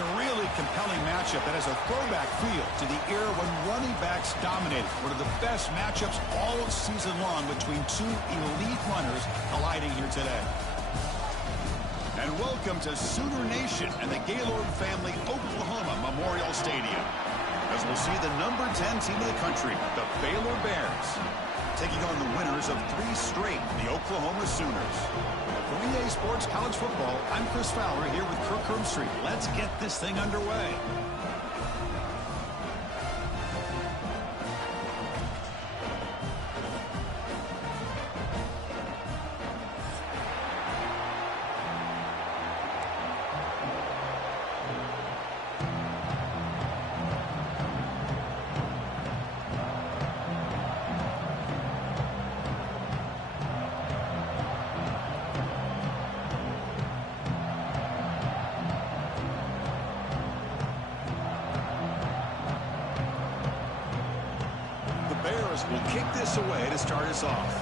a really compelling matchup that has a throwback feel to the era when running backs dominated. One of the best matchups all season long between two elite runners colliding here today. And welcome to Sooner Nation and the Gaylord family Oklahoma Memorial Stadium, as we'll see the number 10 team in the country, the Baylor Bears, taking on the winners of 3 straight, the Oklahoma Sooners. For EA Sports College Football, I'm Chris Fowler here with Kirk Herbstreit. Let's get this thing underway. Will kick this away to start us off.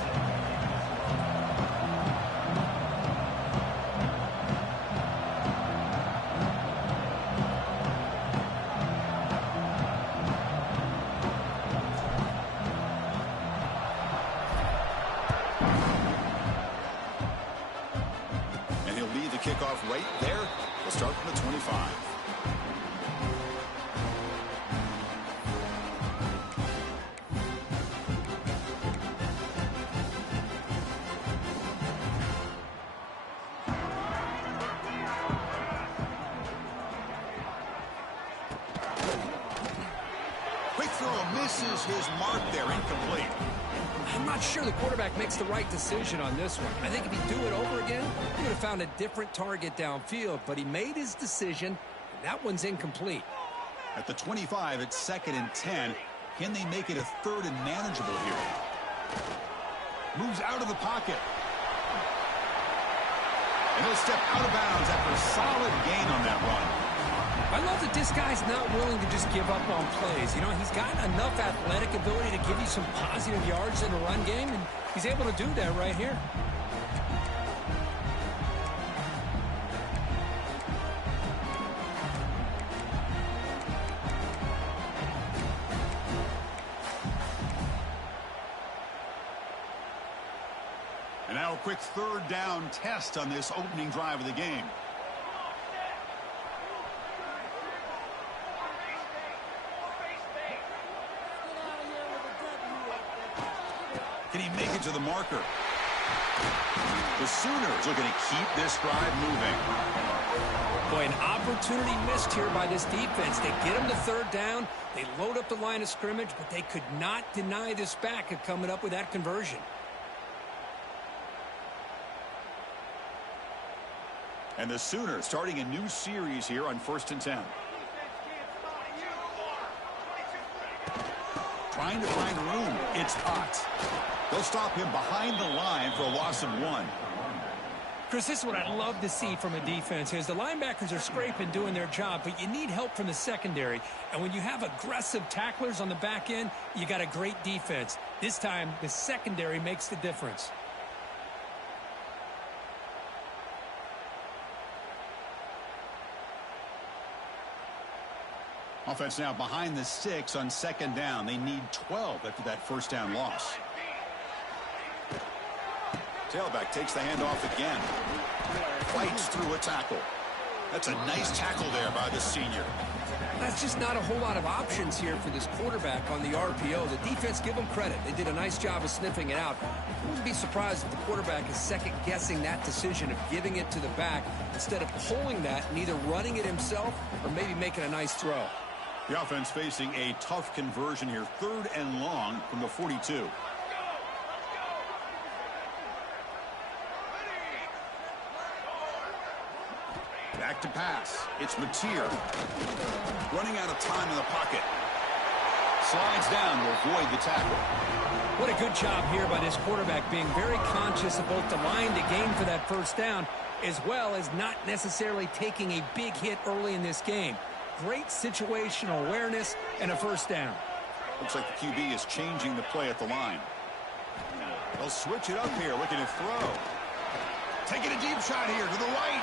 And he'll lead the kickoff right there. We'll start from the 25. Misses his mark there, incomplete. I'm not sure the quarterback makes the right decision on this one. I think if he'd do it over again, he would have found a different target downfield, but he made his decision, and that one's incomplete. At the 25, it's 2nd and 10. Can they make it a 3rd and manageable here? Moves out of the pocket. And he'll step out of bounds after a solid gain on that run. I love that this guy's not willing to just give up on plays. You know, he's got enough athletic ability to give you some positive yards in the run game, and he's able to do that right here. And now a quick 3rd down test on this opening drive of the game. Can he make it to the marker? The Sooners are going to keep this drive moving. Boy, an opportunity missed here by this defense. They get him to 3rd down. They load up the line of scrimmage, but they could not deny this back of coming up with that conversion. And the Sooners starting a new series here on 1st and 10. Trying to find room. It's hot. They'll stop him behind the line for a loss of 1. Chris, this is what I love to see from a defense is the linebackers are scraping, doing their job, but you need help from the secondary. And when you have aggressive tacklers on the back end, you got a great defense. This time, the secondary makes the difference. Offense now behind the 6 on 2nd down. They need 12 after that 1st down loss. Tailback takes the handoff again. Fights through a tackle. That's a nice tackle there by the senior. That's just not a whole lot of options here for this quarterback on the RPO. The defense, give them credit. They did a nice job of sniffing it out. I wouldn't be surprised if the quarterback is second-guessing that decision of giving it to the back instead of pulling that and either running it himself or maybe making a nice throw. The offense facing a tough conversion here. 3rd and long from the 42. Back to pass. It's Mateer. Running out of time in the pocket. Slides down to avoid the tackle. What a good job here by this quarterback, being very conscious of both the line to gain for that 1st down, as well as not necessarily taking a big hit early in this game. Great situational awareness and a 1st down. Looks like the QB is changing the play at the line. They'll switch it up here, looking to throw. Taking a deep shot here to the right.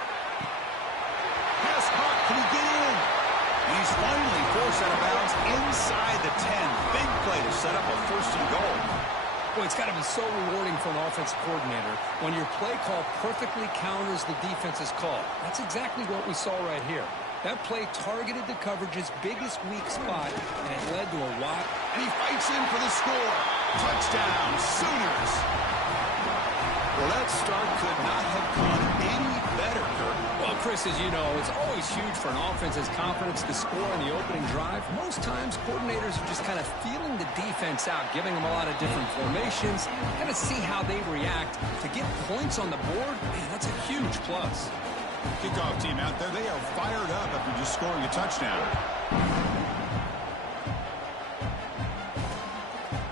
Pass caught. Can he get in? He's finally forced out of bounds inside the 10. Big play to set up a first and goal. Boy, it's got to be so rewarding for an offensive coordinator when your play call perfectly counters the defense's call. That's exactly what we saw right here. That play targeted the coverage's biggest weak spot, and it led to a wide. And he fights in for the score. Touchdown, Sooners. Well, that start could not have gone any better, Kirk. Well, Chris, as you know, it's always huge for an offense's confidence to score in the opening drive. Most times, coordinators are just kind of feeling the defense out, giving them a lot of different formations, kind of see how they react. To get points on the board, man, that's a huge plus. Kickoff team out there, they are fired up after just scoring a touchdown.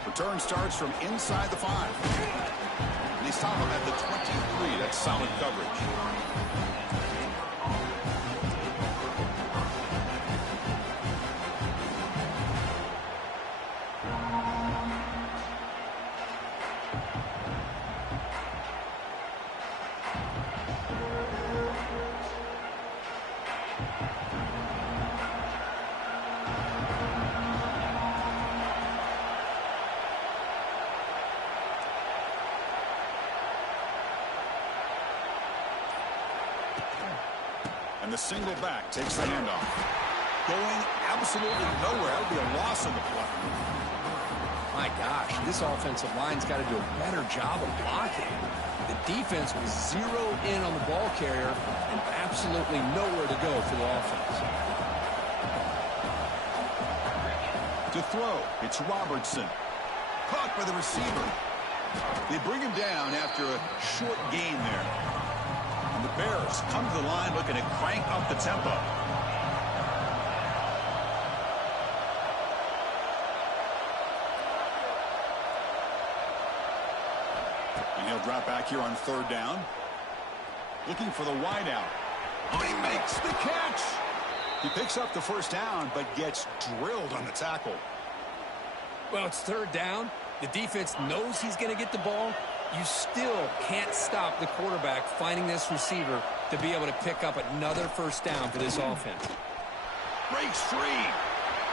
Return starts from inside the 5. And they stop him at the 23. That's solid coverage. And the single back takes the handoff. Going absolutely nowhere. That would be a loss on the play. My gosh, this offensive line's got to do a better job of blocking. The defense was zeroed in on the ball carrier and absolutely nowhere to go for the offense. To throw, it's Robertson. Caught by the receiver. They bring him down after a short gain there. And the Bears come to the line looking to crank up the tempo. And he'll drop back here on 3rd down. Looking for the wideout. Oh, he makes the catch. He picks up the 1st down, but gets drilled on the tackle. Well, it's 3rd down. The defense knows he's going to get the ball. You still can't stop the quarterback finding this receiver to be able to pick up another 1st down for this offense. Breaks free.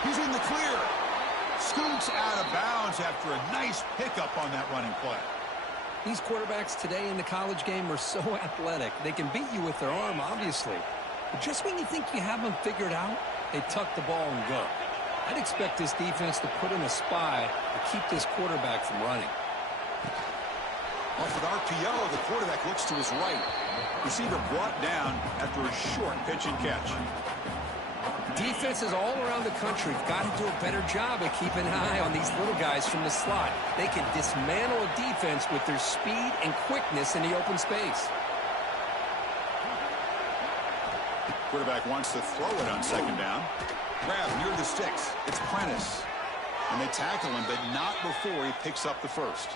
He's in the clear. Scoots out of bounds after a nice pickup on that running play. These quarterbacks today in the college game are so athletic. They can beat you with their arm, obviously. But just when you think you have them figured out, they tuck the ball and go. I'd expect this defense to put in a spy to keep this quarterback from running. Off with RPO, the quarterback looks to his right. Receiver brought down after a short pitch and catch. Defenses all around the country have got to do a better job of keeping an eye on these little guys from the slot. They can dismantle a defense with their speed and quickness in the open space. Quarterback wants to throw it on 2nd down. Grab near the sticks. It's Prentice. And they tackle him, but not before he picks up the 1st.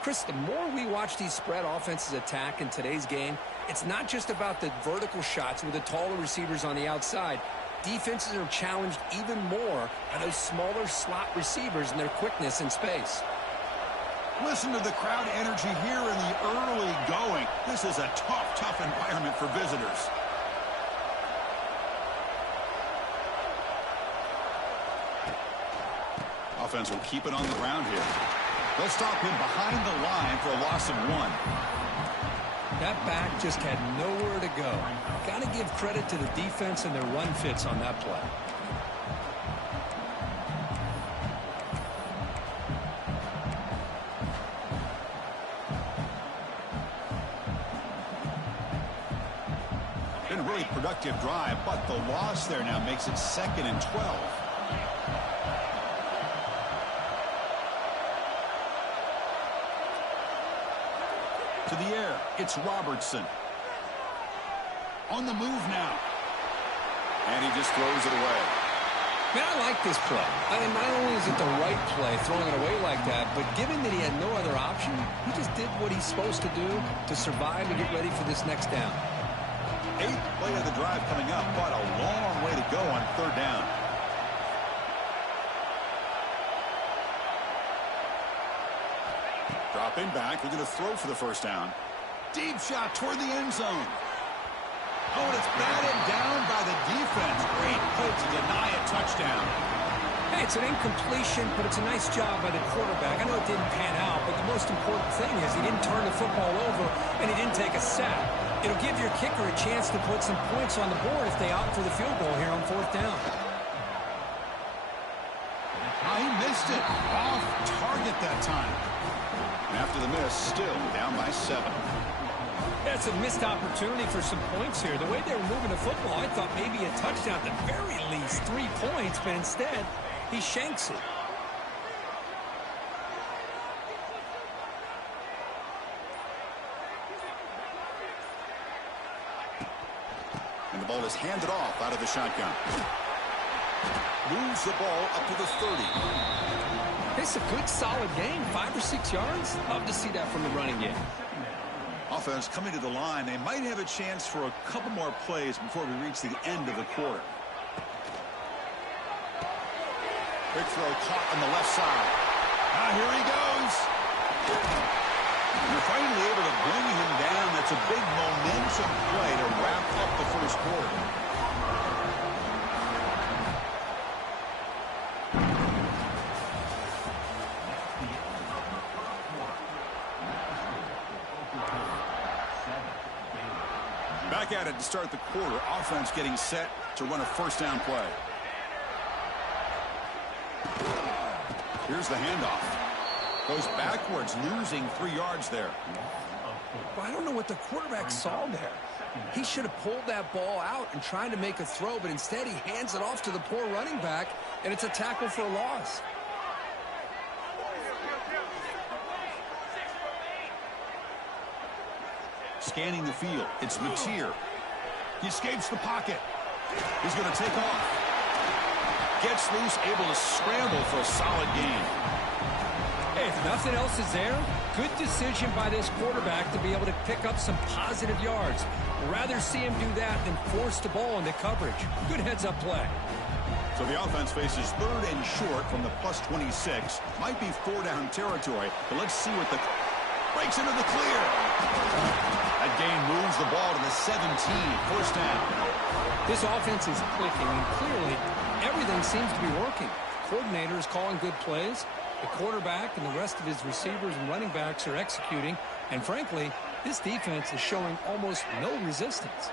Chris, the more we watch these spread offenses attack in today's game, it's not just about the vertical shots with the taller receivers on the outside. Defenses are challenged even more by those smaller slot receivers and their quickness in space. Listen to the crowd energy here in the early going. This is a tough environment for visitors. Offense will keep it on the ground here. They'll stop him behind the line for a loss of 1. That back just had nowhere to go. Got to give credit to the defense and their run fits on that play. Been a really productive drive, but the loss there now makes it 2nd and 12. To the air, it's Robertson. On the move now. And he just throws it away. Man, I like this play. I mean, not only is it the right play, throwing it away like that, but given that he had no other option, he just did what he's supposed to do to survive and get ready for this next down. 8th play of the drive coming up, but a long way to go on 3rd down. Dropping back, we're going to throw for the 1st down. Deep shot toward the end zone. Oh, and it's batted down by the defense. Great poke to deny a touchdown. Hey, it's an incompletion, but it's a nice job by the quarterback. I know it didn't pan out, but the most important thing is he didn't turn the football over and he didn't take a sack. It'll give your kicker a chance to put some points on the board if they opt for the field goal here on 4th down. He missed it. Off target that time. And after the miss, still down by 7. That's a missed opportunity for some points here. The way they were moving the football, I thought maybe a touchdown at the very least, 3 points, but instead, he shanks it. And the ball is handed off out of the shotgun. Moves the ball up to the 30. It's a good, solid game. 5 or 6 yards. Love to see that from the running game. Offense coming to the line. They might have a chance for a couple more plays before we reach the end of the quarter. Big throw caught on the left side. Now here he goes. You're finally able to bring him down. That's a big momentum play to wrap up the first quarter. Back at it to start the quarter. Offense getting set to run a first down play. Here's the handoff. Goes backwards, losing 3 yards there. Well, I don't know what the quarterback saw there. He should have pulled that ball out and tried to make a throw, but instead he hands it off to the poor running back, and it's a tackle for a loss. Scanning the field. It's Mateer. He escapes the pocket. He's going to take off. Gets loose, able to scramble for a solid gain. Hey, if nothing else is there, good decision by this quarterback to be able to pick up some positive yards. Rather see him do that than force the ball into coverage. Good heads-up play. So the offense faces 3rd and short from the plus 26. Might be 4-down territory, but let's see what the... Breaks into the clear. That gain moves the ball to the 17. First down. This offense is clicking, and clearly everything seems to be working. The coordinator is calling good plays. The quarterback and the rest of his receivers and running backs are executing. And frankly, this defense is showing almost no resistance.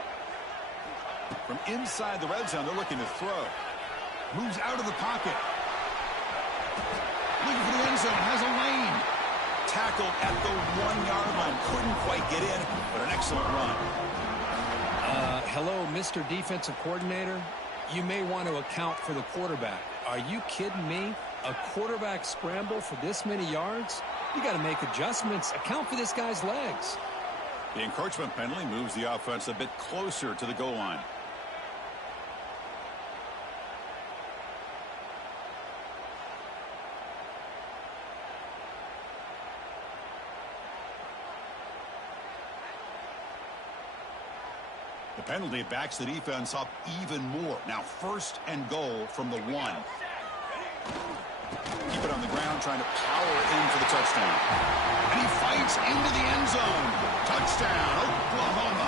From inside the red zone, they're looking to throw. Moves out of the pocket. Looking for the end zone. Has a lane. Tackled at the 1-yard line. Couldn't quite get in, but an excellent run. Hello, Mr. Defensive Coordinator. You may want to account for the quarterback. Are you kidding me? A quarterback scramble for this many yards? You got to make adjustments. Account for this guy's legs. The encroachment penalty moves the offense a bit closer to the goal line. The penalty backs the defense up even more. Now 1st and goal from the 1. Keep it on the ground, trying to power in for the touchdown. And he fights into the end zone. Touchdown, Oklahoma.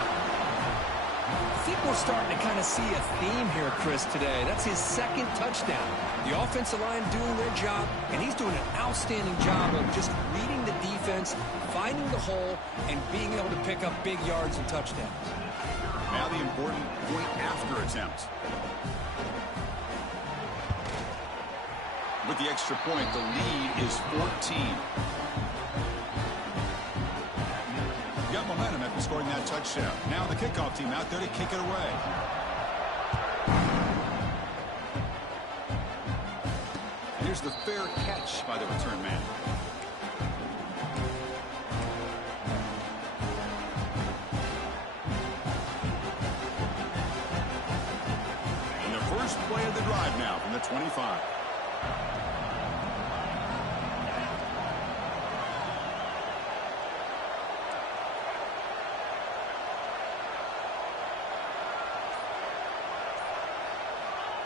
I think we're starting to kind of see a theme here, Chris, today. That's his 2nd touchdown. The offensive line doing their job, and he's doing an outstanding job of just reading the defense, finding the hole, and being able to pick up big yards and touchdowns. Now the important point after attempt. With the extra point, the lead is 14. Got momentum after scoring that touchdown. Now the kickoff team out there to kick it away. Here's the fair catch by the return man. And the first play of the drive now from the 25.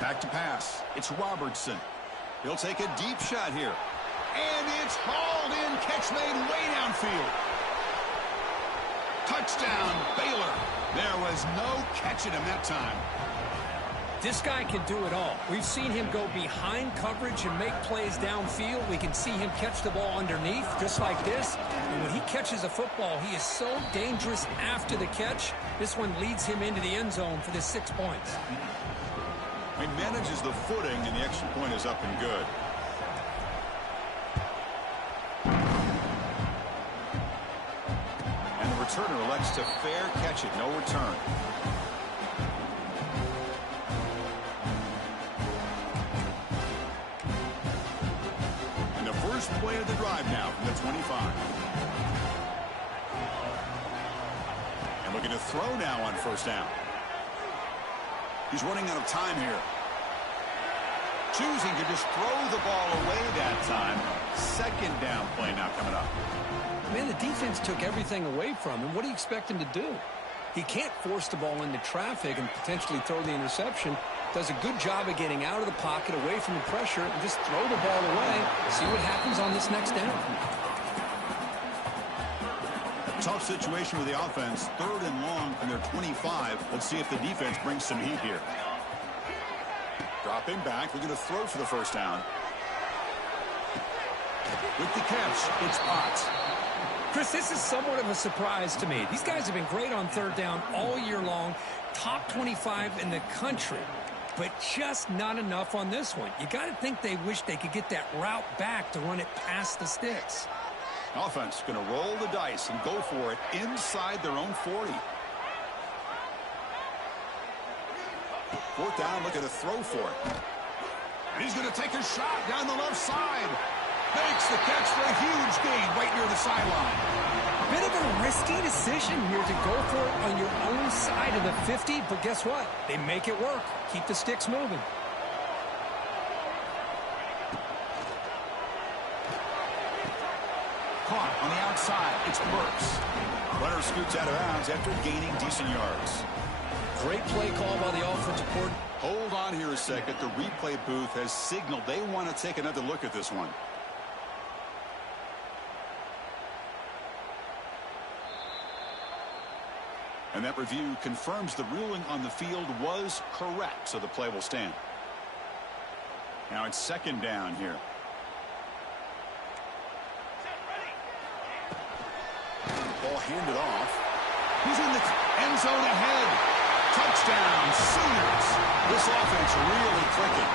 Back to pass. It's Robertson. He'll take a deep shot here. And it's hauled in. Catch made way downfield. Touchdown, Baylor. There was no catching him that time. This guy can do it all. We've seen him go behind coverage and make plays downfield. We can see him catch the ball underneath, just like this. And when he catches a football, he is so dangerous after the catch. This one leads him into the end zone for the 6 points. He manages the footing, and the extra point is up and good. And the returner elects to fair catch it. No return. And the first play of the drive now from the 25. And looking to throw now on first down. He's running out of time here. Choosing to just throw the ball away that time. Second down play now coming up. Man, the defense took everything away from him. What do you expect him to do? He can't force the ball into traffic and potentially throw the interception. Does a good job of getting out of the pocket, away from the pressure, and just throw the ball away. See what happens on this next down. Tough situation with the offense. 3rd and long from their 25. Let's see if the defense brings some heat here. Dropping back. We're going to throw for the first down. With the catch, it's Potts. Chris, this is somewhat of a surprise to me. These guys have been great on 3rd down all year long. Top 25 in the country. But just not enough on this one. You got to think they wish they could get that route back to run it past the sticks. Offense going to roll the dice and go for it inside their own 40. 4th down, looking to throw for it. And he's going to take a shot down the left side. Makes the catch for a huge gain right near the sideline. Bit of a risky decision here to go for it on your own side of the 50, but guess what? They make it work. Keep the sticks moving. Caught on the outside. It's Burks. Runner scoots out of bounds after gaining decent yards. Great play call by the offensive coordinator. Hold on here a second. The replay booth has signaled they want to take another look at this one. And that review confirms the ruling on the field was correct, so the play will stand. Now it's 2nd down here. Ball handed off. He's in the end zone ahead. Touchdown, Sooners. This offense really clicking.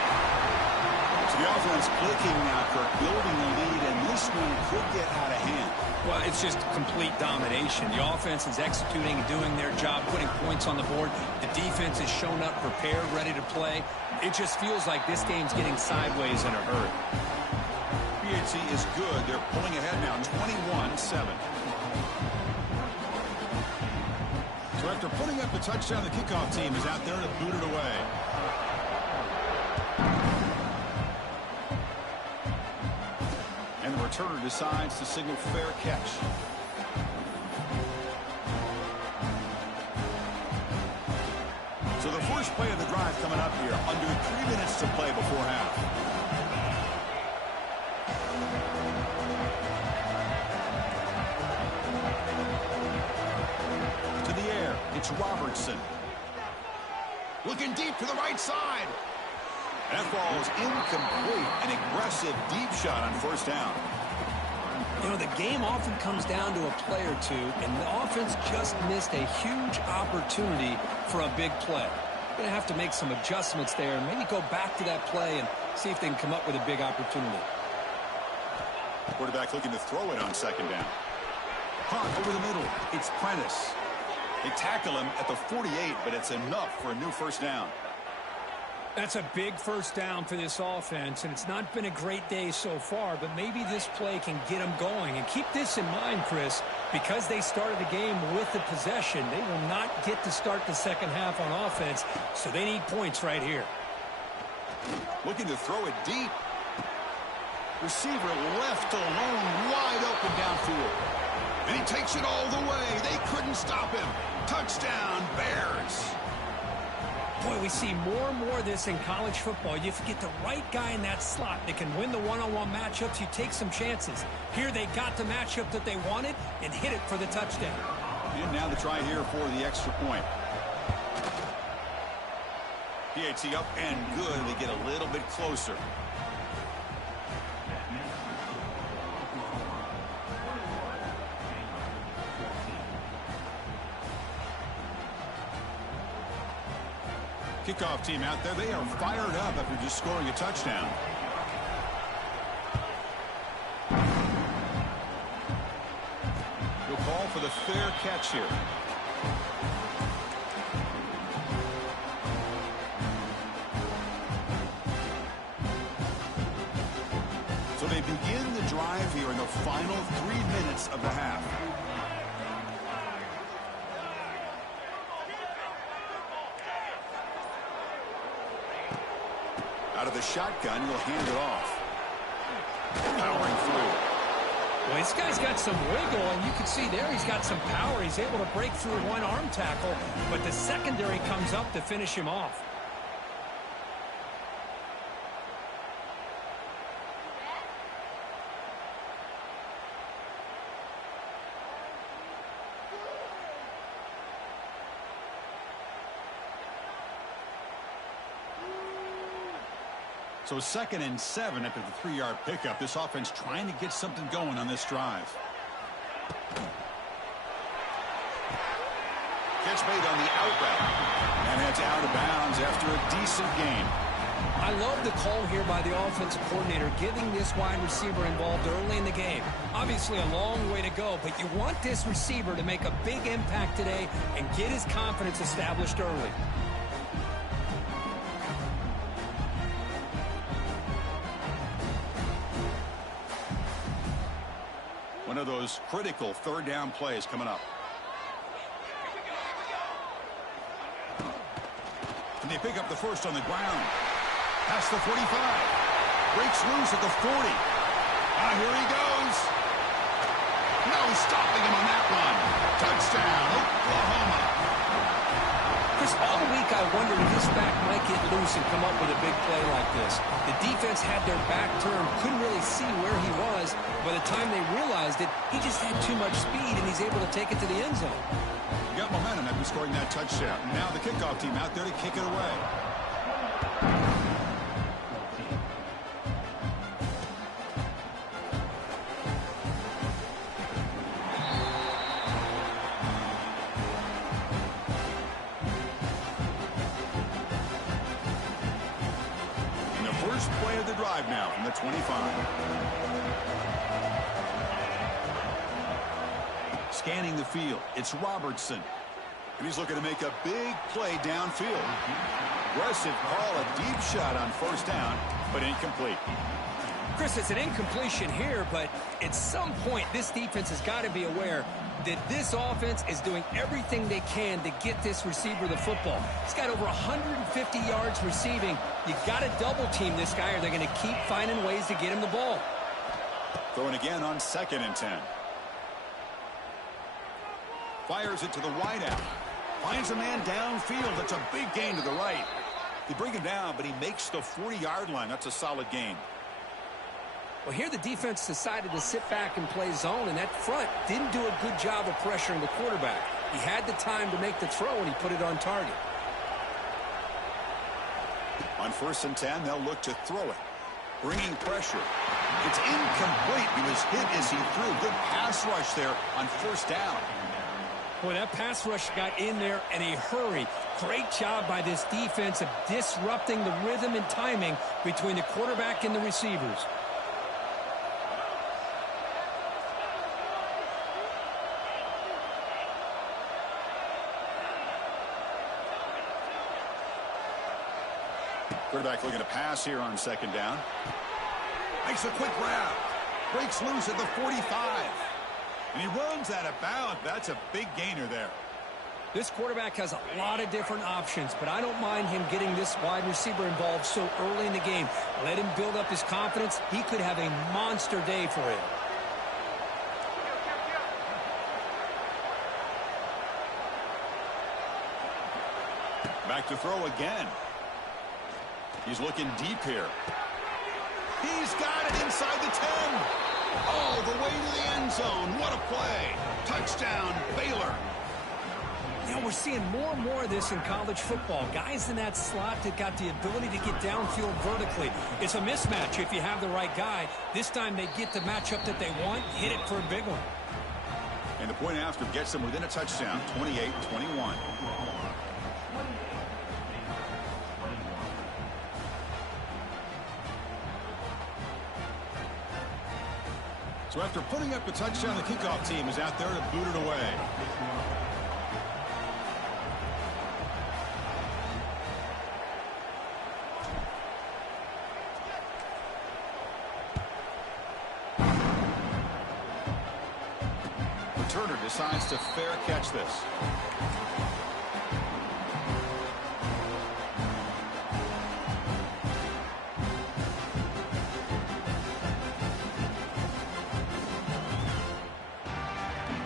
So the offense clicking now, Kirk, building the lead, and this one could get out of hand. Well, it's just complete domination. The offense is executing and doing their job, putting points on the board. The defense has shown up prepared, ready to play. It just feels like this game's getting sideways in a hurry. PHC is good. They're pulling ahead now, 21-7. So after putting up the touchdown, the kickoff team is out there to boot it away. And the returner decides to signal fair catch. So the first play of the drive coming up here. Under 3 minutes to play before half. It's Robertson. Looking deep to the right side. That ball is incomplete. An aggressive deep shot on first down. You know, the game often comes down to a play or two, and the offense just missed a huge opportunity for a big play. Going to have to make some adjustments there and maybe go back to that play and see if they can come up with a big opportunity. Quarterback looking to throw it on 2nd down. Caught over the middle. It's Prentice. They tackle him at the 48, but it's enough for a new first down. That's a big first down for this offense, and it's not been a great day so far, but maybe this play can get them going. And keep this in mind, Chris, because they started the game with the possession, they will not get to start the second half on offense, so they need points right here. Looking to throw it deep. Receiver left alone, wide open downfield. And he takes it all the way. They couldn't stop him. Touchdown, Bears. Boy, we see more and more of this in college football. You get the right guy in that slot that can win the one-on-one matchups. You take some chances. Here they got the matchup that they wanted and hit it for the touchdown. And now the try here for the extra point. PAT up and good. They get a little bit closer. Kickoff team out there. They are fired up after just scoring a touchdown. We'll call for the fair catch here. So they begin the drive here in the final 3 minutes of the half. Out of the shotgun, he'll hand it off. Powering through. Well, this guy's got some wiggle, and you can see there he's got some power. He's able to break through one arm tackle, but the secondary comes up to finish him off. So 2nd and 7 after the 3-yard pickup. This offense trying to get something going on this drive. Catch made on the out route. And it's out of bounds after a decent gain. I love the call here by the offensive coordinator, getting this wide receiver involved early in the game. Obviously a long way to go, but you want this receiver to make a big impact today and get his confidence established early. One of those critical 3rd down plays coming up. And they pick up the first on the ground. Past the 45. Breaks loose at the 40. Here he goes. No stopping him on that one. Touchdown, Oklahoma. Chris, all week I wondered if this back might get loose and come up with a big play like this. The defense had their back turned, couldn't really see where he was. By the time they realized it, he just had too much speed, and he's able to take it to the end zone. Got momentum after scoring that touchdown. Now the kickoff team out there to kick it away. And the first play of the drive now from the 25. Scanning the field, it's Robertson. And he's looking to make a big play downfield. Aggressive call, a deep shot on 1st down, but incomplete. Chris, it's an incompletion here, but at some point this defense has got to be aware that this offense is doing everything they can to get this receiver the football. He's got over 150 yards receiving. You got to double team this guy, or they're going to keep finding ways to get him the ball. Throwing again on 2nd and 10. Fires it to the wideout. Finds a man downfield. That's a big gain to the right. They bring him down, but he makes the 40-yard line. That's a solid gain. Well, here the defense decided to sit back and play zone, and that front didn't do a good job of pressuring the quarterback. He had the time to make the throw, and he put it on target. On 1st and 10, they'll look to throw it. Bringing pressure. It's incomplete. He was hit as he threw. Good pass rush there on 1st down. Boy, that pass rush got in there in a hurry. Great job by this defense of disrupting the rhythm and timing between the quarterback and the receivers. Quarterback looking to pass here on 2nd down. Makes a quick grab. Breaks loose at the 45. And he runs out of bounds. That's a big gainer there. This quarterback has a lot of different options, but I don't mind him getting this wide receiver involved so early in the game. Let him build up his confidence. He could have a monster day for him. Back to throw again. He's looking deep here. He's got it inside the 10. All the way to the end zone. What a play. Touchdown, Baylor. Yeah, we're seeing more and more of this in college football. Guys in that slot that got the ability to get downfield vertically. It's a mismatch if you have the right guy. This time they get the matchup that they want, hit it for a big one. And the point after gets them within a touchdown, 28-21. So after putting up a touchdown, the kickoff team is out there to boot it away. Returner decides to fair catch this.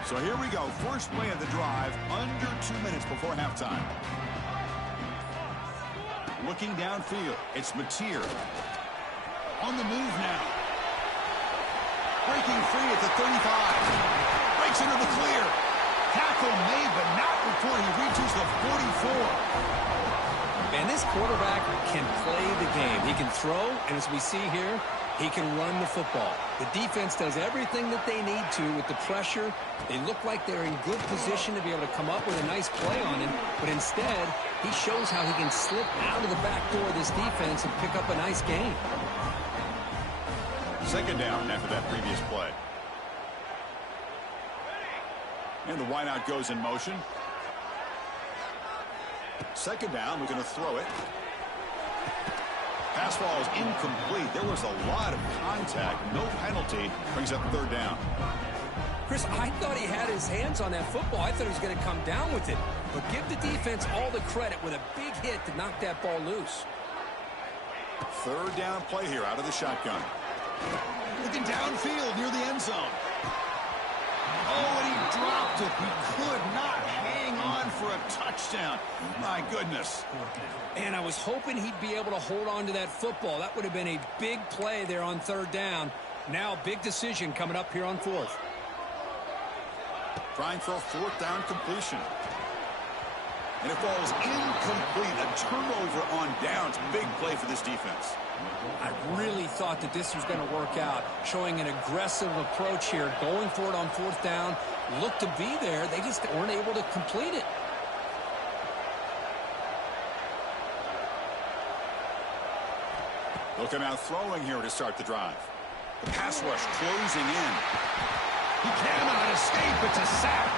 So here we go. First play of the drive, under 2 minutes before halftime. Looking downfield, it's Mateer. On the move now. Breaking free at the 35. Breaks into the clear. Tackle made, but not before he reaches the 44. And this quarterback can play the game. He can throw, and as we see here, he can run the football. The defense does everything that they need to with the pressure. They look like they're in good position to be able to come up with a nice play on him, but instead, he shows how he can slip out of the back door of this defense and pick up a nice gain. Second down after that previous play. And the wideout goes in motion. Second down, we're going to throw it. Pass ball is incomplete. There was a lot of contact. No penalty. Brings up third down. Chris, I thought he had his hands on that football. I thought he was going to come down with it. But give the defense all the credit with a big hit to knock that ball loose. Third down play here out of the shotgun. Looking downfield near the end zone. Oh, and he dropped it. He could not hang on for a touchdown. My goodness. And I was hoping he'd be able to hold on to that football. That would have been a big play there on third down. Now, big decision coming up here on fourth. Trying for a fourth down completion. And it falls incomplete. A turnover on downs. Big play for this defense. I really thought that this was going to work out, showing an aggressive approach here, going for it on fourth down. Looked to be there. They just weren't able to complete it. Looking out throwing here to start the drive. The pass rush closing in. He cannot escape. It's a sack.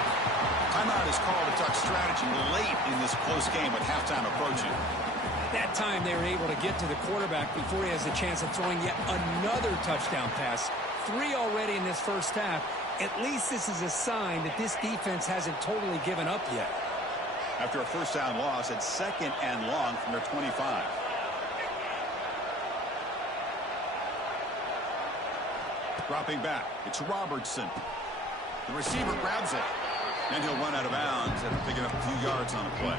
Timeout is called a duck strategy late in this close game with halftime approaching. That time they were able to get to the quarterback before he has a chance of throwing yet another touchdown pass. 3 already in this first half. At least this is a sign that this defense hasn't totally given up yet. After a first down loss, it's second and long from their 25. Dropping back, it's Robertson. The receiver grabs it, and he'll run out of bounds after picking up a few yards on the play.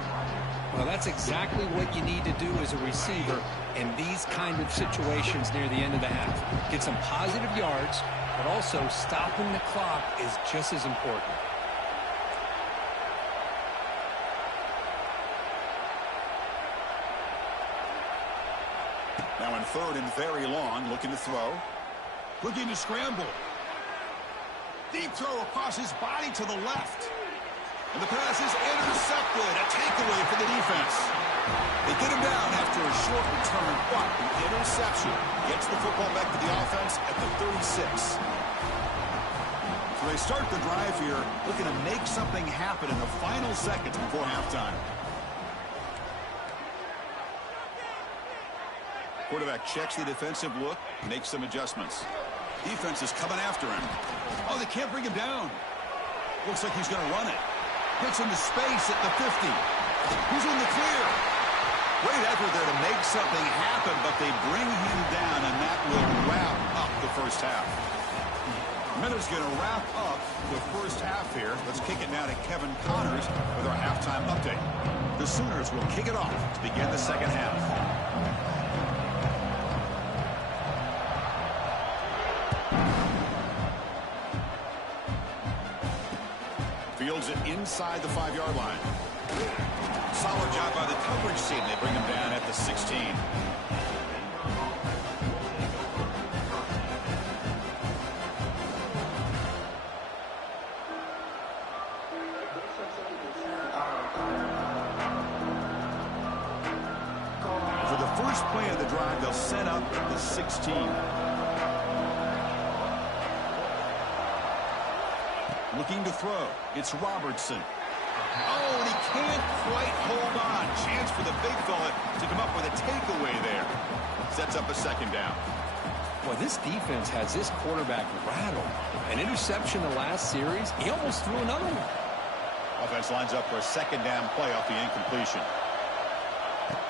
Well, that's exactly what you need to do as a receiver in these kind of situations near the end of the half. Get some positive yards, but also stopping the clock is just as important. Now in third and very long, looking to throw. Looking to scramble. Deep throw across his body to the left. And the pass is intercepted. A takeaway for the defense. They get him down after a short return, but the interception gets the football back to the offense at the 36. So they start the drive here looking to make something happen in the final seconds before halftime. Quarterback checks the defensive look, makes some adjustments. Defense is coming after him. Oh, they can't bring him down. Looks like he's going to run it. Gets into space at the 50. He's in the clear. Great effort there to make something happen, but they bring him down, and that will wrap up the first half. Miller's going to wrap up the first half here. Let's kick it now to Kevin Connors with our halftime update. The Sooners will kick it off to begin the second half. Fields it inside the 5-yard line. Solid job by the coverage team. They bring him down at the 16. For the first play of the drive, they'll set up at the 16. Looking to throw. It's Robertson. Oh, and he can't quite hold on. Chance for the big fella to come up with a takeaway there. Sets up a second down. Boy, this defense has this quarterback rattled. An interception the last series. He almost threw another one. Offense lines up for a second down play off the incompletion.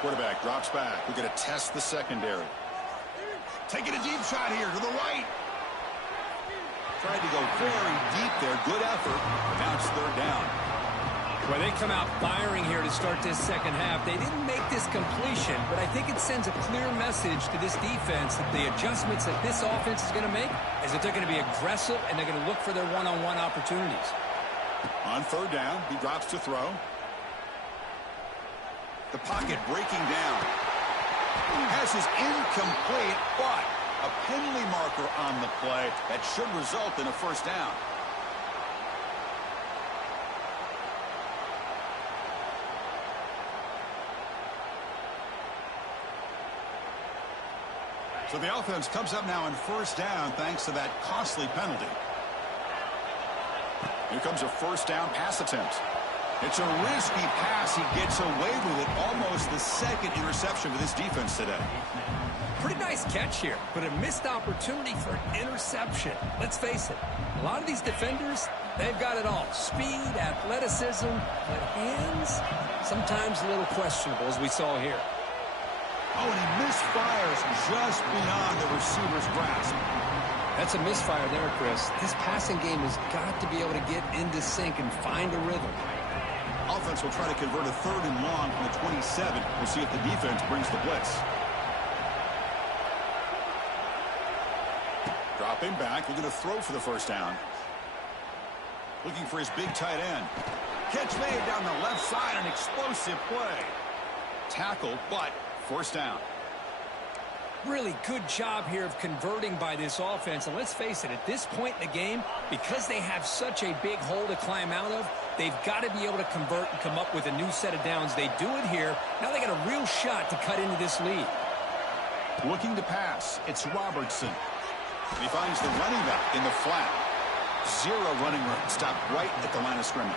Quarterback drops back. We're going to test the secondary. Taking a deep shot here to the right. Tried to go very deep there. Good effort. Now it's third down. Well, they come out firing here to start this second half. They didn't make this completion, but I think it sends a clear message to this defense that the adjustments that this offense is going to make is that they're going to be aggressive and they're going to look for their one-on-one opportunities. On third down, he drops to throw. The pocket breaking down. Pass is incomplete, but a penalty marker on the play that should result in a first down. So the offense comes up now on first down thanks to that costly penalty. Here comes a first down pass attempt. It's a risky pass. He gets away with it. Almost the second interception for this defense today. Pretty nice catch here, but a missed opportunity for an interception. Let's face it, a lot of these defenders, they've got it all. Speed, athleticism, but hands, sometimes a little questionable, as we saw here. Oh, and he misfires just beyond the receiver's grasp. That's a misfire there, Chris. This passing game has got to be able to get into sync and find a rhythm. Offense will try to convert a third and long from the 27. We'll see if the defense brings the blitz. Dropping back, looking to throw for the first down. Looking for his big tight end. Catch made down the left side, an explosive play. Tackle, but first down. Really good job here of converting by this offense. And let's face it, at this point in the game, because they have such a big hole to climb out of, they've got to be able to convert and come up with a new set of downs. They do it here. Now they got a real shot to cut into this lead. Looking to pass. It's Robertson. He finds the running back in the flat. Zero running room. Stopped right at the line of scrimmage.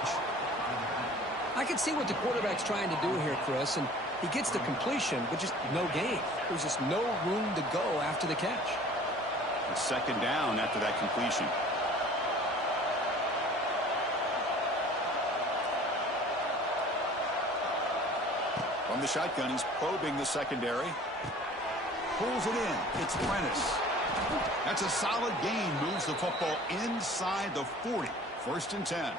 I can see what the quarterback's trying to do here, Chris, and he gets the completion, but just no gain. There's just no room to go after the catch. A second down after that completion. From the shotgun, he's probing the secondary. Pulls it in. It's Prentice. That's a solid gain. Moves the football inside the 40. First and 10.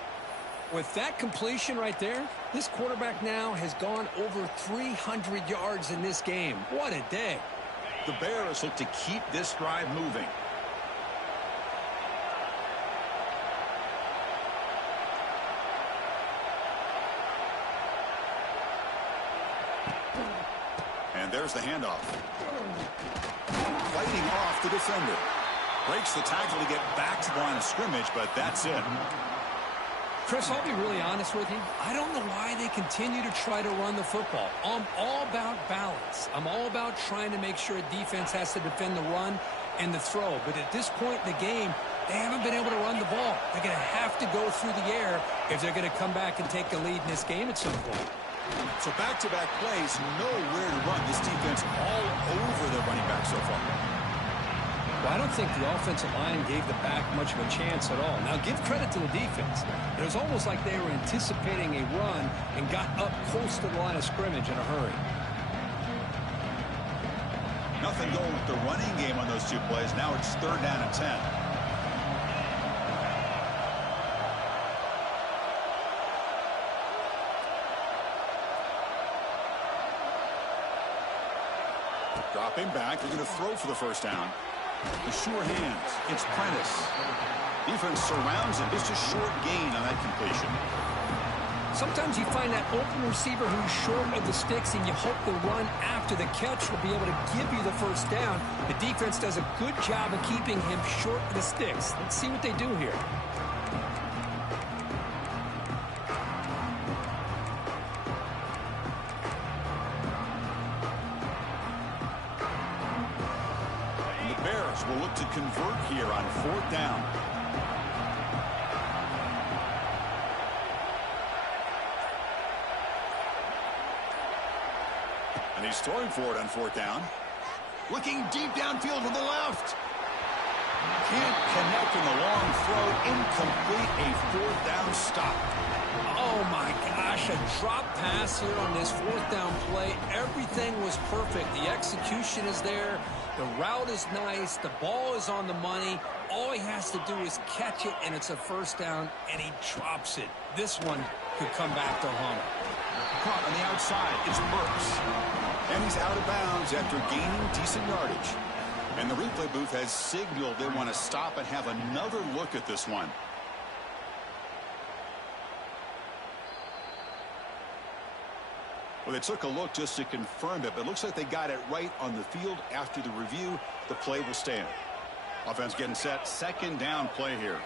With that completion right there, this quarterback now has gone over 300 yards in this game. What a day. The Bears look to keep this drive moving. And there's the handoff. Fighting off the defender. Breaks the tackle to get back to the line of scrimmage, but that's it. Chris, I'll be really honest with you. I don't know why they continue to try to run the football. I'm all about balance. I'm all about trying to make sure a defense has to defend the run and the throw. But at this point in the game, they haven't been able to run the ball. They're going to have to go through the air if they're going to come back and take the lead in this game at some point. So back-to-back plays, nowhere to run. This defense all over the running back so far. Well, I don't think the offensive line gave the back much of a chance at all. Now, give credit to the defense. It was almost like they were anticipating a run and got up close to the line of scrimmage in a hurry. Nothing going with the running game on those two plays. Now it's third down and 10. Dropping back. They're going to throw for the first down. The sure hands. It's Prentice. Defense surrounds him. Just a short gain on that completion. Sometimes you find that open receiver who's short of the sticks, and you hope the run after the catch will be able to give you the first down. The defense does a good job of keeping him short of the sticks. Let's see what they do here. And the Bears will look to convert here on 4th down. And he's throwing for it on 4th down. Looking deep downfield to the left. Can't connect in the long throw. Incomplete. A 4th down stop. Oh, my gosh. A drop pass here on this 4th down play. Everything was perfect. The execution is there. The route is nice. The ball is on the money. All he has to do is catch it, and it's a 1st down, and he drops it. This one could come back to haunt him. Caught on the outside. It's Burks. And he's out of bounds after gaining decent yardage. And the replay booth has signaled they want to stop and have another look at this one. Well, they took a look just to confirm it, but it looks like they got it right on the field. After the review, the play will stand. Offense getting set. 2nd down play here.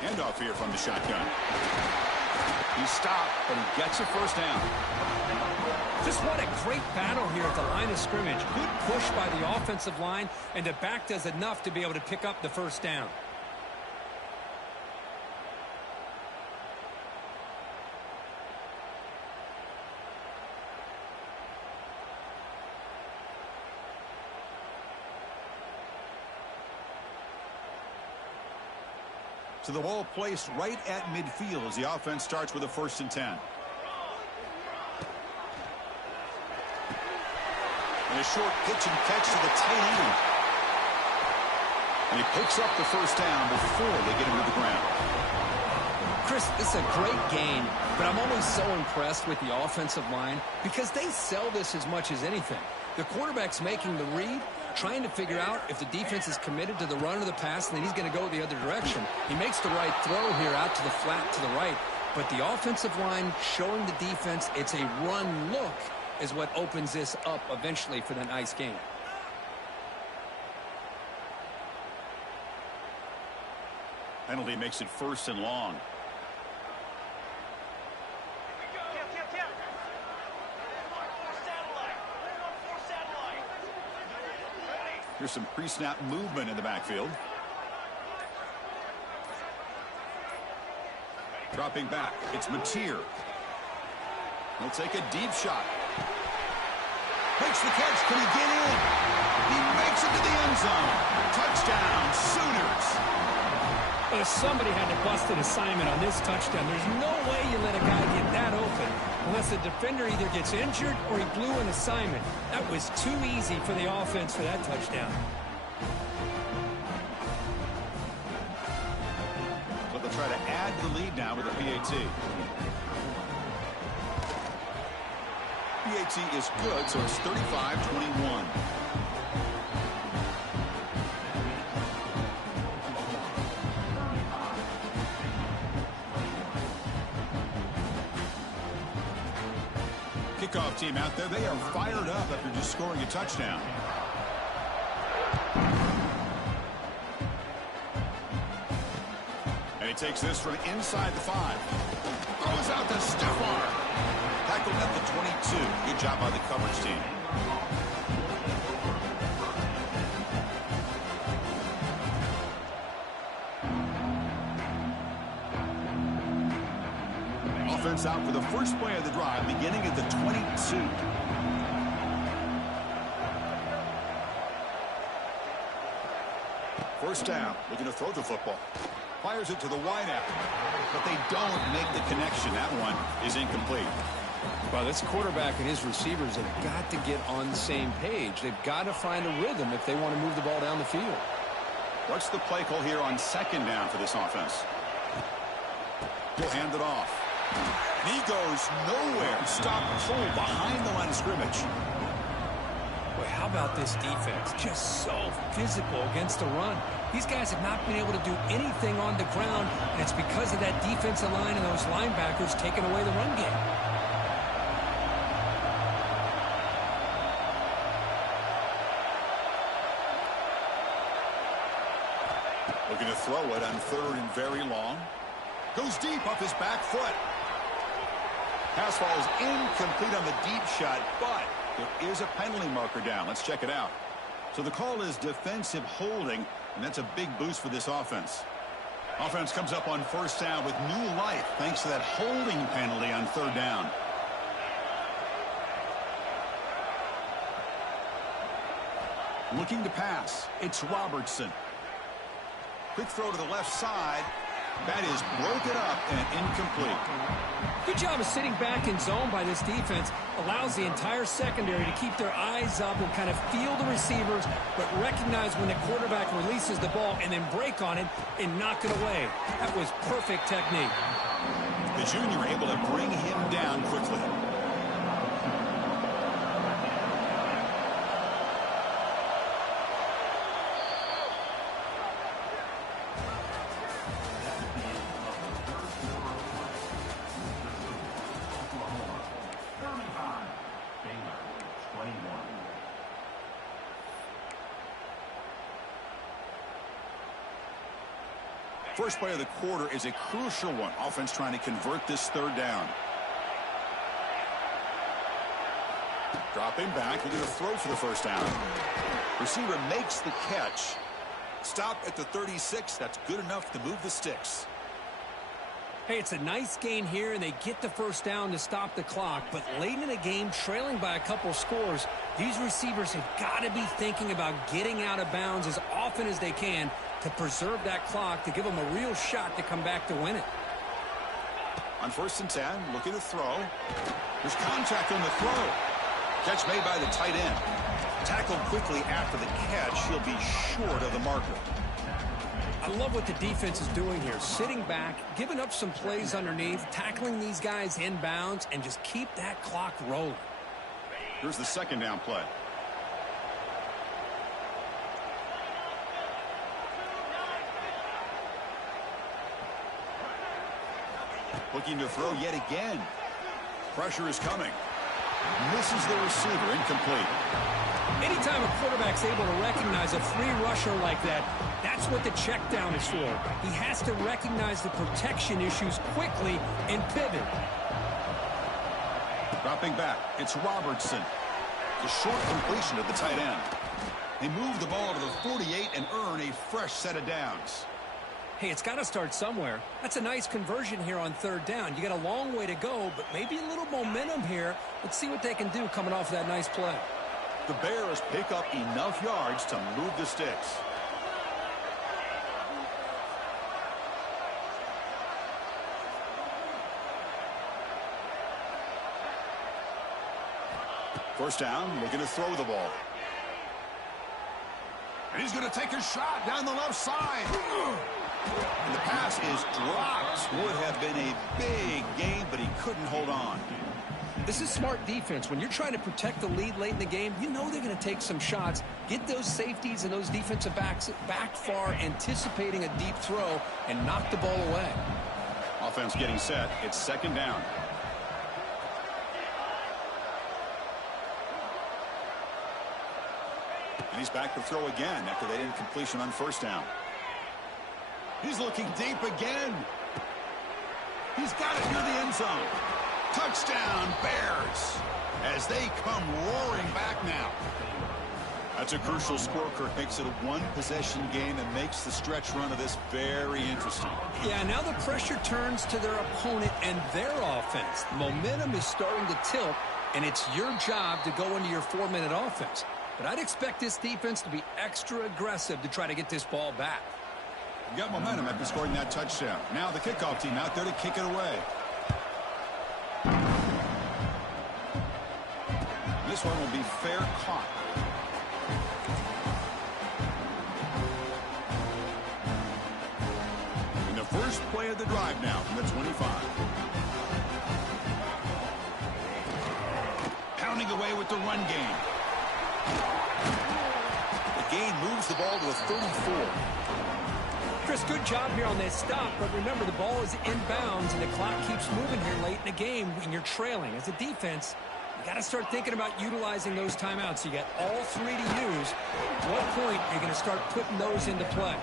Handoff here from the shotgun. He stopped, but he gets a 1st down. Just what a great battle here at the line of scrimmage. Good push by the offensive line, and the back does enough to be able to pick up the 1st down. So the ball placed right at midfield as the offense starts with a 1st and 10. And a short pitch and catch to the tight end. And he picks up the 1st down before they get him to the ground. Chris, it's a great game, but I'm always so impressed with the offensive line because they sell this as much as anything. The quarterback's making the read, trying to figure out if the defense is committed to the run or the pass, and then he's going to go the other direction. He makes the right throw here out to the flat to the right, but the offensive line showing the defense it's a run look is what opens this up eventually for the nice game. Penalty makes it 1st and long. Here's some pre-snap movement in the backfield. Dropping back, it's Mateer. He'll take a deep shot. Makes the catch. Can he get in? He makes it to the end zone. Touchdown, Sooners. Well, somebody had to bust an assignment on this touchdown. There's no way you let a guy get that open unless the defender either gets injured or he blew an assignment. That was too easy for the offense for that touchdown. So they'll try to add the lead now with a PAT. PAT is good, so it's 35-21. Kickoff team out there. They are fired up after just scoring a touchdown. And he takes this from inside the 5. Throws out the stiff arm. Tackled at the 22. Good job by the coverage team. Offense out for the first play of the drive, beginning at the 22. First down, looking to throw the football. Fires it to the wideout, but they don't make the connection. That one is incomplete. Well, this quarterback and his receivers have got to get on the same page. They've got to find a rhythm if they want to move the ball down the field. What's the play call here on second down for this offense? He'll hand it off. He goes nowhere. Stop full behind the line of scrimmage. Boy, How about this defense? Just so physical against the run. These guys have not been able to do anything on the ground, and it's because of that defensive line and those linebackers taking away the run game. Looking to throw it on 3rd and very long. Goes deep off his back foot. Pass falls incomplete on the deep shot, but there is a penalty marker down. Let's check it out. So the call is defensive holding, and that's a big boost for this offense. Offense comes up on 1st down with new life thanks to that holding penalty on 3rd down. Looking to pass. It's Robertson. Quick throw to the left side. That is broken up and incomplete. Good job of sitting back in zone by this defense. Allows the entire secondary to keep their eyes up and kind of feel the receivers, but recognize when the quarterback releases the ball and then break on it and knock it away. That was perfect technique. The junior able to bring him down quickly. First play of the quarter is a crucial one. Offense trying to convert this 3rd down. Dropping back. Looking to throw for the 1st down. Receiver makes the catch. Stop at the 36. That's good enough to move the sticks. Hey, it's a nice gain here, and they get the 1st down to stop the clock. But late in the game, trailing by a couple scores, these receivers have got to be thinking about getting out of bounds as often as they can to preserve that clock, to give them a real shot to come back to win it. On 1st and 10, looking to throw. There's contact on the throw. Catch made by the tight end. Tackled quickly after the catch. He'll be short of the marker. I love what the defense is doing here. Sitting back, giving up some plays underneath, tackling these guys in bounds, and just keep that clock rolling. Here's the 2nd down play. Looking to throw yet again. Pressure is coming. Misses the receiver. Incomplete. Anytime a quarterback's able to recognize a free rusher like that, that's what the check down is for. He has to recognize the protection issues quickly and pivot. Dropping back. It's Robertson. The short completion of the tight end. They move the ball to the 48 and earn a fresh set of downs. Hey, it's got to start somewhere. That's a nice conversion here on 3rd down. You got a long way to go, but maybe a little momentum here. Let's see what they can do coming off that nice play. The Bears pick up enough yards to move the sticks. First down, looking to throw the ball. And he's going to take a shot down the left side. And the pass is dropped. Would have been a big gain, but he couldn't hold on. This is smart defense. When you're trying to protect the lead late in the game, you know they're going to take some shots, get those safeties and those defensive backs back far, anticipating a deep throw, and knock the ball away. Offense getting set. It's 2nd down. And he's back to throw again after that incompletion on 1st down. He's looking deep again. He's got it near the end zone. Touchdown, Bears, as they come roaring back now. That's a crucial score, Kirk. Makes it a one-possession game and makes the stretch run of this very interesting. Yeah, now the pressure turns to their opponent and their offense. Momentum is starting to tilt, and it's your job to go into your 4-minute offense. But I'd expect this defense to be extra aggressive to try to get this ball back. You got momentum after scoring that touchdown. Now the kickoff team out there to kick it away. This one will be fair caught. In the first play of the drive now from the 25. Pounding away with the run game. moves the ball to the 34. Chris, good job here on that stop, but remember the ball is inbounds and the clock keeps moving here late in the game when you're trailing. As a defense, you got to start thinking about utilizing those timeouts. You got all three to use. At what point are you going to start putting those into play?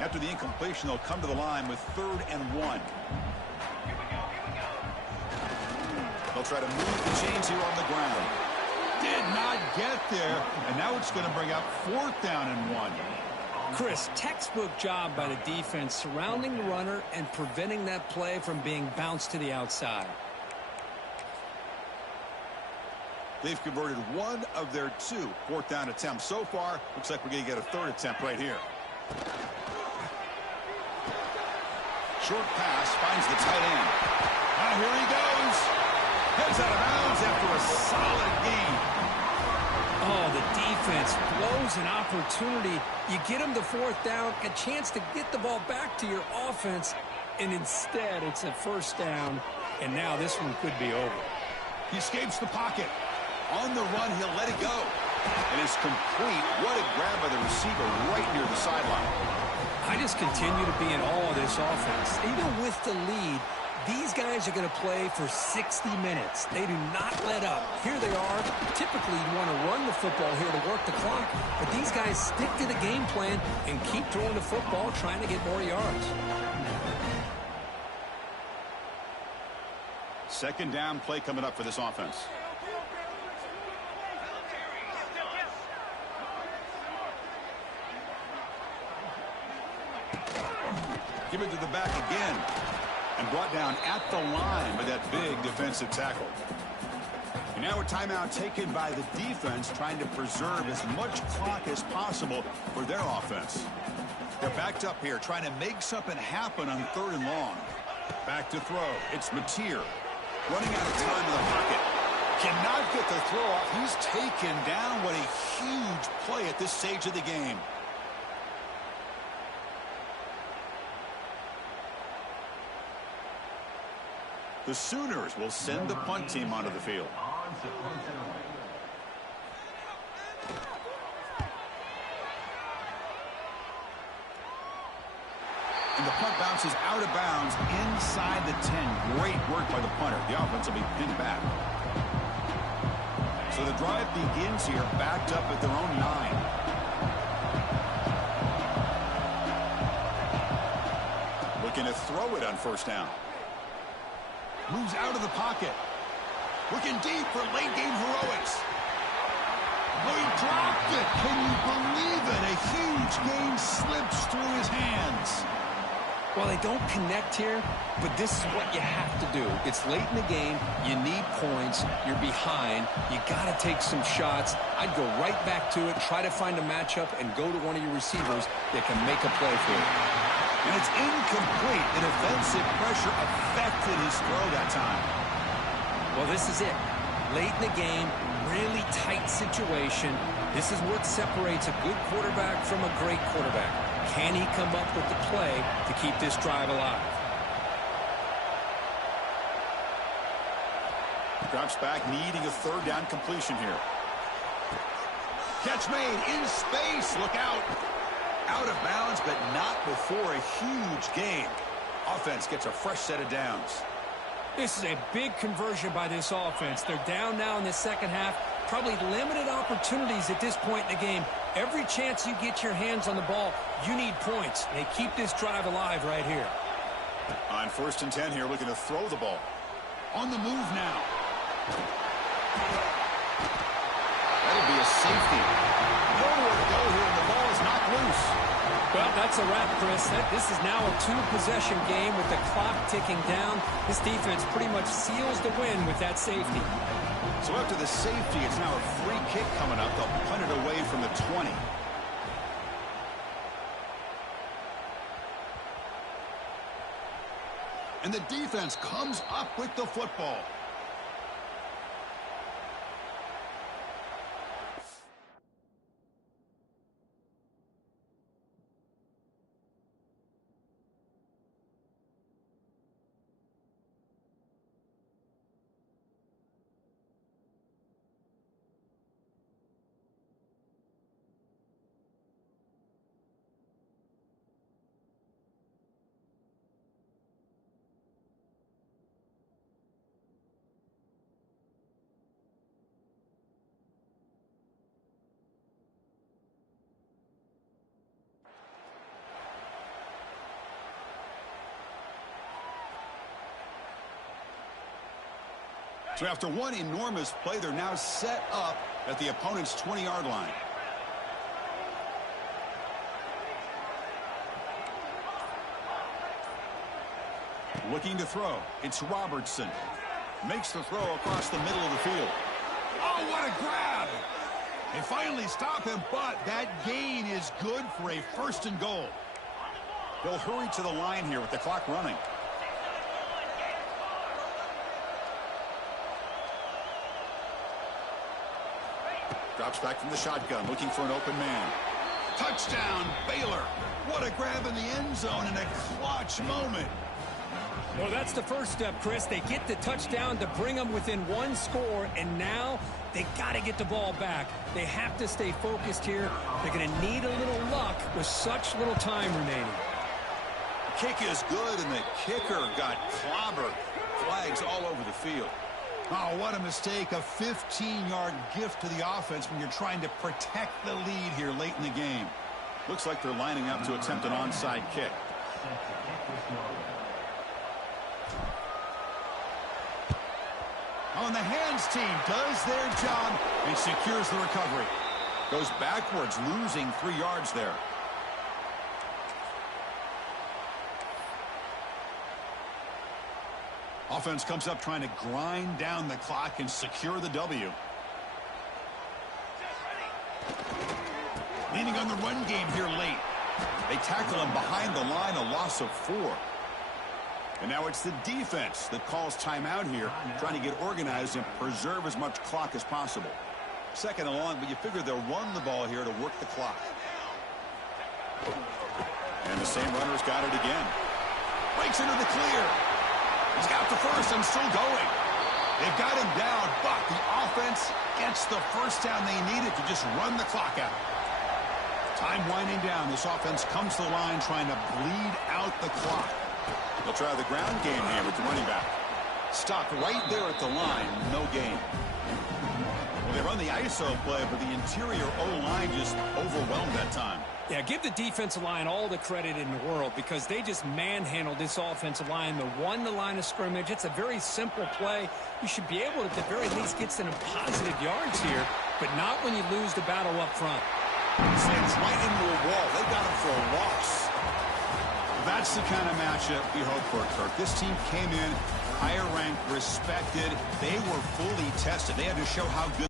After the incompletion, they'll come to the line with 3rd and 1. They'll try to move the chains here on the ground. Did not get there, and now it's going to bring up 4th down and 1. Chris, textbook job by the defense surrounding the runner and preventing that play from being bounced to the outside. They've converted 1 of their 2 4th down attempts so far. Looks like we're going to get a 3rd attempt right here. Short pass finds the tight end. Now here he goes. Heads out of bounds after a solid gain. Oh, the defense blows an opportunity. You get them to 4th down, a chance to get the ball back to your offense, and instead it's a 1st down, and now this one could be over. He escapes the pocket. On the run, he'll let it go. And it's complete. What a grab by the receiver right near the sideline. I just continue to be in awe of this offense. Even with the lead, these guys are going to play for 60 minutes. They do not let up. Here they are. Typically, you want to run the football here to work the clock, but these guys stick to the game plan and keep throwing the football, trying to get more yards. 2nd down play coming up for this offense. Give it to the back again. And brought down at the line by that big defensive tackle. And now a timeout taken by the defense, trying to preserve as much clock as possible for their offense. They're backed up here, trying to make something happen on 3rd and long. Back to throw. It's Mateer. Running out of time in the pocket. Cannot get the throw off. He's taken down. What a huge play at this stage of the game. The Sooners will send the punt team onto the field. And the punt bounces out of bounds inside the 10. Great work by the punter. The offense will be pinned back. So the drive begins here, backed up at their own 9. Looking to throw it on 1st down. Moves out of the pocket. Looking deep for late-game heroics. Oh, he dropped it. Can you believe it? A huge gain slips through his hands. Well, they don't connect here, but this is what you have to do. It's late in the game. You need points. You're behind. You got to take some shots. I'd go right back to it, try to find a matchup, and go to one of your receivers that can make a play for you. And it's incomplete. The defensive pressure affected his throw that time. Well, this is it. Late in the game, really tight situation. This is what separates a good quarterback from a great quarterback. Can he come up with the play to keep this drive alive? Drops back, needing a 3rd down completion here. Catch made in space. Look out. Out of bounds, but not before a huge gain. Offense gets a fresh set of downs. This is a big conversion by this offense. They're down now in the 2nd half. Probably limited opportunities at this point in the game. Every chance you get your hands on the ball, you need points. They keep this drive alive right here. On 1st and 10 here, looking to throw the ball. On the move now. That'll be a safety. Nowhere to go here, and the ball is knocked loose. Well, that's a wrap, Chris. This is now a 2-possession game with the clock ticking down. This defense pretty much seals the win with that safety. So after the safety, it's now a free kick coming up. They'll punt it away from the 20. And the defense comes up with the football. So after one enormous play, they're now set up at the opponent's 20-yard line. Looking to throw. It's Robertson. Makes the throw across the middle of the field. Oh, what a grab! They finally stop him, but that gain is good for a 1st and goal. They'll hurry to the line here with the clock running. Drops back from the shotgun, looking for an open man. Touchdown, Baylor. What a grab in the end zone in a clutch moment. Well, that's the first step, Chris. They get the touchdown to bring them within 1 score, and now they got to get the ball back. They have to stay focused here. They're going to need a little luck with such little time remaining. Kick is good, and the kicker got clobbered. Flags all over the field. Oh, what a mistake. A 15-yard gift to the offense when you're trying to protect the lead here late in the game. Looks like they're lining up to attempt an onside kick. On the hands team does their job and secures the recovery. Goes backwards, losing 3 yards there. Offense comes up trying to grind down the clock and secure the W. Leaning on the run game here late. They tackle him behind the line, a loss of 4. And now it's the defense that calls timeout here, trying to get organized and preserve as much clock as possible. 2nd and long, but you figure they'll run the ball here to work the clock. And the same runner's got it again. Breaks into the clear. He's got the first and still going. They've got him down, but the offense gets the first down they needed to just run the clock out. Time winding down. This offense comes to the line trying to bleed out the clock. They'll try the ground game here with the running back. Stopped right there at the line. No gain. Well, they run the ISO play, but the interior O-line just overwhelmed that time. Yeah, give the defensive line all the credit in the world because they just manhandled this offensive line. They won the line of scrimmage. It's a very simple play. You should be able to, at the very least, get some positive yards here, but not when you lose the battle up front. Slams right into a wall. They got him for a loss. That's the kind of matchup we hope for, Kirk. This team came in higher ranked, respected. They were fully tested. They had to show how good